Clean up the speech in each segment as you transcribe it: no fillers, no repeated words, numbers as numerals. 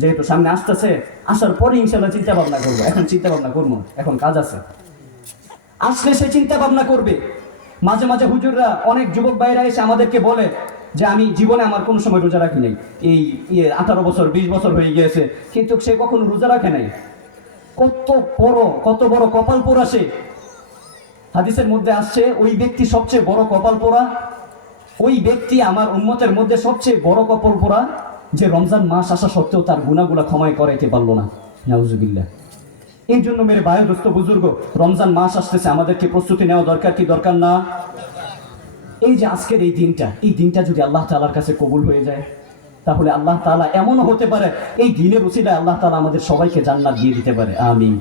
যেহেতু সামনে আসতেছে, আসার পরে ইনশাল্লাহ চিন্তা ভাবনা করবো। এখন চিন্তা ভাবনা করবো, এখন কাজ আছে। আসলে সে চিন্তা ভাবনা করবে। মাঝে মাঝে হুজুররা, অনেক যুবক ভাইরা এসে আমাদেরকে বলে যে আমি জীবনে আমার কোনো সময় রোজা রাখি নাই, এই 18 বছর 20 বছর হয়ে গিয়েছে, কিন্তু সে কখনো রোজা রাখে নাই। কত বড় কপাল পোড়া সে। হাদিসের মধ্যে আসছে ওই ব্যক্তি সবচেয়ে বড় কপাল পোড়া, ওই ব্যক্তি আমার উম্মতের মধ্যে সবচেয়ে বড় কপাল পোড়া, যে রমজান মাস আসা সত্ত্বেও তার গুনাহগুলো ক্ষমায় করাইতে পারলো না। নাউজুবিল্লাহ। এই জন্য মেরে ভাই দোস্ত বুজুর্গ, রমজান মাস আসতেছে, আমাদেরকে প্রস্তুতি নেওয়া দরকার কি দরকার না? এই যে আজকের এই দিনটা যদি আল্লাহ তাআলার কাছে কবুল হয়ে যায়, তাহলে আল্লাহ তাআলা এমনও হতে পারে এই দিনের উসিলায় আল্লাহ তাআলা আমাদের সবাইকে জান্নাত দিয়ে দিতে পারে। আমিন।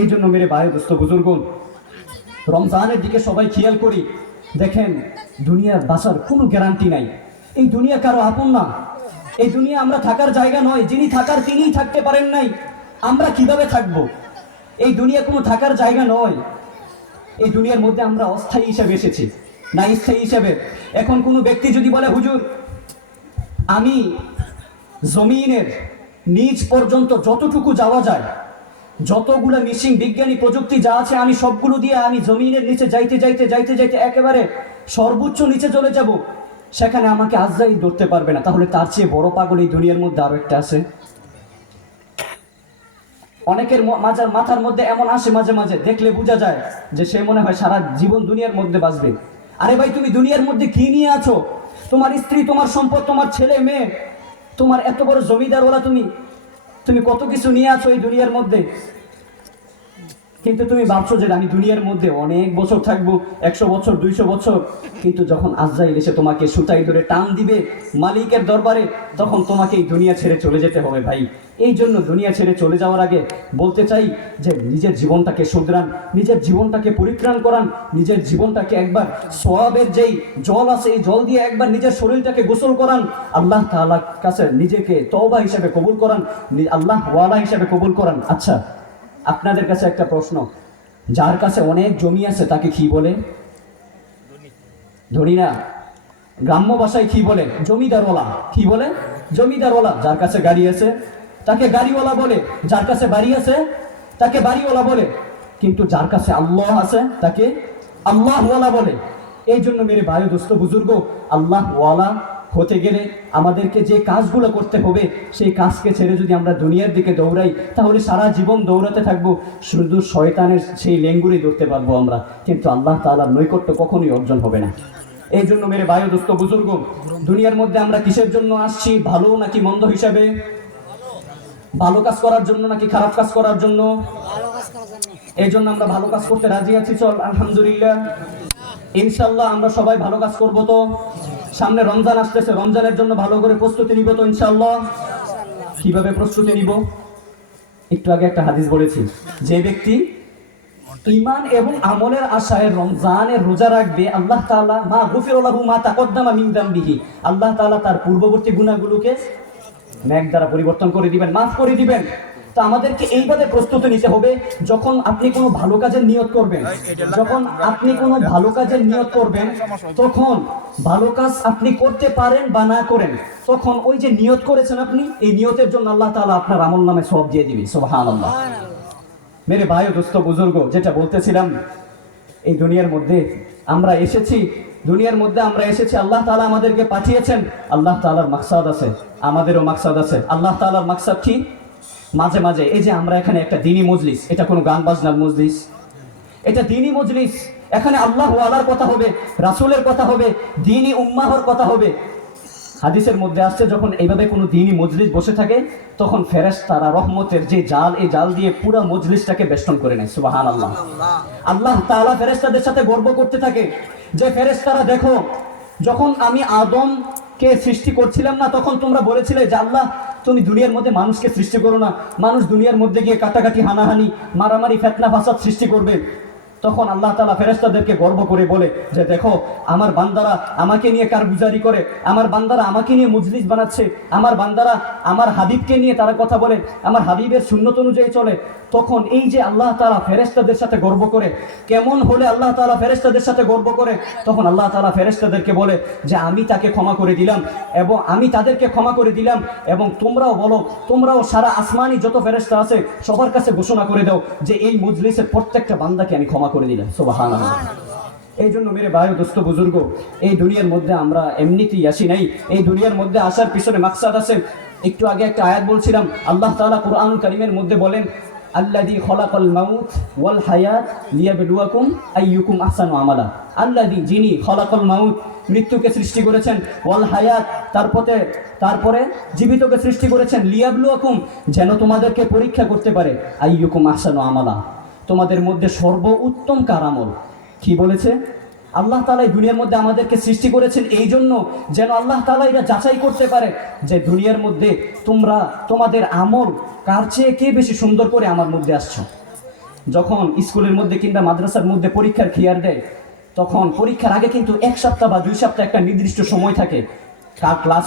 এই জন্য মেরে ভাই দোস্ত বুজুর্গ, রমজানের দিকে সবাই খেয়াল করি। দেখেন, দুনিয়ার বাঁচার কোনো গ্যারান্টি নাই। এই দুনিয়া কারো আপন না। এই দুনিয়া আমরা থাকার জায়গা নয়। যিনি থাকার তিনিই থাকতে পারেন নাই, আমরা কিভাবে থাকব? এই দুনিয়া কোনো থাকার জায়গা নয়। এই দুনিয়ার মধ্যে আমরা অস্থায়ী হিসাবে এসেছি, না স্থায়ী হিসাবে। এখন কোনো ব্যক্তি যদি বলে হুজুর আমি জমিনের নিচ পর্যন্ত যতটুকু যাওয়া যায়, যতগুলো মিশিং বিজ্ঞানী প্রযুক্তি যা আছে, আমি সবগুলো দিয়ে আমি জমিনের নিচে যাইতে যাইতে যাইতে যাইতে একেবারে সর্বোচ্চ নিচে চলে যাব, সেখানে আমাকে আজরাইল ধরতে পারবে না। তাহলে তার চেয়ে বড় পাগল এই দুনিয়ার মধ্যে আরো একটা আছে। অনেকের মাথার মধ্যে এমন আসে মাঝে মাঝে, দেখলে বোঝা যায় যে সে মনে হয় সারা জীবন দুনিয়ার মধ্যে বাঁচবে। আরে ভাই, তুমি দুনিয়ার মধ্যে কি নিয়ে আছো? তোমার স্ত্রী, তোমার সম্পদ, তোমার ছেলে মেয়ে, তোমার এত বড় জমিদারওয়ালা, তুমি কত কিছু নিয়ে আছো এই দুনিয়ার মধ্যে। কিন্তু তুমি ভাবছো যে আমি দুনিয়ার মধ্যে অনেক বছর থাকবো, 100 বছর 200 বছর। কিন্তু যখন আজরাইল এসে তোমাকে সুতাই ধরে টান দিবে মালিকের দরবারে, তখন তোমাকে এই দুনিয়া ছেড়ে চলে যেতে হবে ভাই। এই জন্য দুনিয়া ছেড়ে চলে যাওয়ার আগে বলতে চাই যে নিজের জীবনটাকে শুধরান, নিজের জীবনটাকে পরিত্রাণ করান, নিজের জীবনটাকে একবার সওয়াবের যেই জল আছে এই জল দিয়ে একবার নিজের শরীরটাকে গোসল করান, আল্লাহ তাআলার কাছে নিজেকে তওবা হিসেবে কবুল করান, আল্লাহ ওয়ালা হিসেবে কবুল করান। আচ্ছা, আপনাদের কাছে একটা প্রশ্ন, যার কাছে অনেক জমি আছে তাকে কি বলে? ধনী না? গ্রাম্য ভাষায় কি বলে? জমিদারওয়ালা। কি বলে? জমিদারওয়ালা। যার কাছে গাড়ি আছে তাকে গাড়িওয়ালা বলে, যার কাছে বাড়ি আছে তাকে বাড়িওয়ালা বলে, কিন্তু যার কাছে আল্লাহ আছে তাকে আল্লাহওয়ালা বলে। এই জন্য মেরে ভাই দোস্ত বুজুর্গ, আল্লাহওয়ালা হতে গেলে আমাদেরকে যে কাজগুলো করতে হবে, সেই কাজকে ছেড়ে যদি আমরা দুনিয়ার দিকে দৌড়াই, তাহলে সারা জীবন দৌড়াতে থাকবো, শুধু শয়তানের সেই লেঙ্গুরে ধরতে পারবো আমরা, কিন্তু আল্লাহ তাআলার নৈকট্য কখনোই অর্জন হবে না। এই জন্য মেরে ভাই দোস্ত বুজুর্গ, দুনিয়ার মধ্যে আমরা কিসের জন্য আসছি? ভালো নাকি মন্দ হিসাবে? ভালো কাজ করার জন্য নাকি খারাপ কাজ করার জন্য? এই জন্য আমরা ভালো কাজ করতে রাজি আছি। চল আলহামদুলিল্লাহ, ইনশাল্লাহ আমরা সবাই ভালো কাজ করবো। তো সামনে রমজান আসতেছে, রমজানের জন্য ভালো করে প্রস্তুতি নিব তো ইনশাআল্লাহ। কিভাবে প্রস্তুতি নিব? একটু আগে একটা হাদিস বলেছি, যে ব্যক্তি ঈমান এবং আমলের আশায় রমজানের রোজা রাখবে, আল্লাহ তাআলা মা গুফিরা লাহু মা তাকদ্দামা মিন যামবিহি, আল্লাহ তাআলা তার পূর্ববর্তী গুনাহগুলোকে নেক দ্বারা পরিবর্তন করে দিবেন, মাফ করে দিবেন। তো আমাদেরকে এইভাবে প্রস্তুতি নিতে হবে, যখন আপনি কোনো ভালো কাজের নিয়ত করবেন, তখন ভালো কাজ আপনি করতে পারেন বা না করেন, তখন ওই যে নিয়ত করেছেন আপনি, এই নিয়তের জন্য আল্লাহ তাআলা আপনার আমল নামে সওয়াব দিয়ে দিবে। সুবহানাল্লাহ। মেরে ভাই ও দোস্ত বুজুর্গ, যেটা বলতেছিলাম, এই দুনিয়ার মধ্যে আমরা এসেছি, আল্লাহ তাআলা আমাদেরকে পাঠিয়েছেন, আল্লাহ তাআলার মাকসাদ আছে, আমাদেরও মাকসাদ আছে। আল্লাহ তাআলার মাকসাদ কি? মাঝে মাঝে এই যে আমরা এখানে একটা দ্বীনি মজলিস, এটা কোনো গান বাজনার মজলিস, এটা দ্বীনি মজলিস। এখানে আল্লাহ ওয়ালার কথা হবে, রাসূলের কথা হবে, দ্বীনি উম্মাহর কথা হবে। হাদিসের মধ্যে আসছে, যখন এইভাবে কোনো দ্বীনি মজলিস বসে থাকে, তখন ফেরেশতারা রহমতের যে জাল, এই জাল দিয়ে পুরো মজলিসটাকে বেষ্টন করে নেয়। সুবহানাল্লাহ। আল্লাহ তাআলা ফেরেশতাদের সাথে গর্ব করতে থাকে যে ফেরেশতারা দেখো, যখন আমি আদমকে সৃষ্টি করছিলাম না, তখন তোমরা বলেছিলে যে আল্লাহ তুমি দুনিয়ার মধ্যে মানুষকে সৃষ্টি করো না, মানুষ দুনিয়ার মধ্যে গিয়ে কাটাকাটি, হানাহানি, মারামারি, ফিতনা ফাসাদ সৃষ্টি করবে। তখন আল্লাহ তাআলা ফেরেশতাদেরকে গর্ব করে বলে যে দেখো আমার বান্দারা আমাকে নিয়ে কারগুজারি করে, আমার বান্দারা আমাকে নিয়ে মজলিস বানাচ্ছে, আমার বান্দারা আমার হাবিবকে নিয়ে তারা কথা বলে, আমার হাবিবের সুন্নত অনুযায়ী চলে। তখন এই যে আল্লাহ তাআলা ফেরেশতাদের সাথে গর্ব করে, কেমন হলে আল্লাহ তাআলা ফেরেশতাদের সাথে গর্ব করে, তখন আল্লাহ তাআলা ফেরেশতাদেরকে বলে যে আমি তাকে ক্ষমা করে দিলাম এবং আমি তাদেরকে ক্ষমা করে দিলাম, এবং তোমরাও বলো, তোমরাও সারা আসমানি যত ফেরেশতা আছে সবার কাছে ঘোষণা করে দাও যে এই মজলিসের প্রত্যেকটা বান্দাকে আমি ক্ষমা করে দিলাম। সুবহানাল্লাহ। এই জন্য মেরে ভাই ও দোস্ত বুজুর্গ, এই দুনিয়ার মধ্যে আমরা এমনিতেই আসি নাই, এই দুনিয়ার মধ্যে আসার পিছনে মাকসাদ আছে। একটু আগে একটা আয়াত বলছিলাম, আল্লাহ তাআলা কুরআনুল কারীমের মধ্যে বলেন আল্লাযী খালাকাল মাউত ওয়াল হায়াত লিয়াবলুয়াকুম আইয়ুকুম আহসানু আমালা। আল্লাযী, যিনি, খালাকাল মাউত, মৃত্যুকে সৃষ্টি করেছেন, ওয়াল হায়াত, তারপরে জীবিতকে সৃষ্টি করেছেন, লিয়াবলুয়াকুম, যেন তোমাদেরকে পরীক্ষা করতে পারে, আইয়ুকুম আহসানু আমালা, তোমাদের মধ্যে সর্বোত্তম কার আমল। কি বলেছে? আল্লাহ তাআলা এই দুনিয়ার মধ্যে আমাদেরকে সৃষ্টি করেছেন এই জন্য যেন আল্লাহ তাআলা এটা যাচাই করতে পারে যে দুনিয়ার মধ্যে তোমরা তোমাদের আমল কার চেয়ে কে বেশি সুন্দর করে আমার মধ্যে আসছো। যখন স্কুলের মধ্যে কিংবা মাদ্রাসার মধ্যে পরীক্ষার ক্লিয়ার দেয়, তখন পরীক্ষার আগে কিন্তু 1 সপ্তাহ বা 2 সপ্তাহ একটা নির্দিষ্ট সময় থাকে কার ক্লাস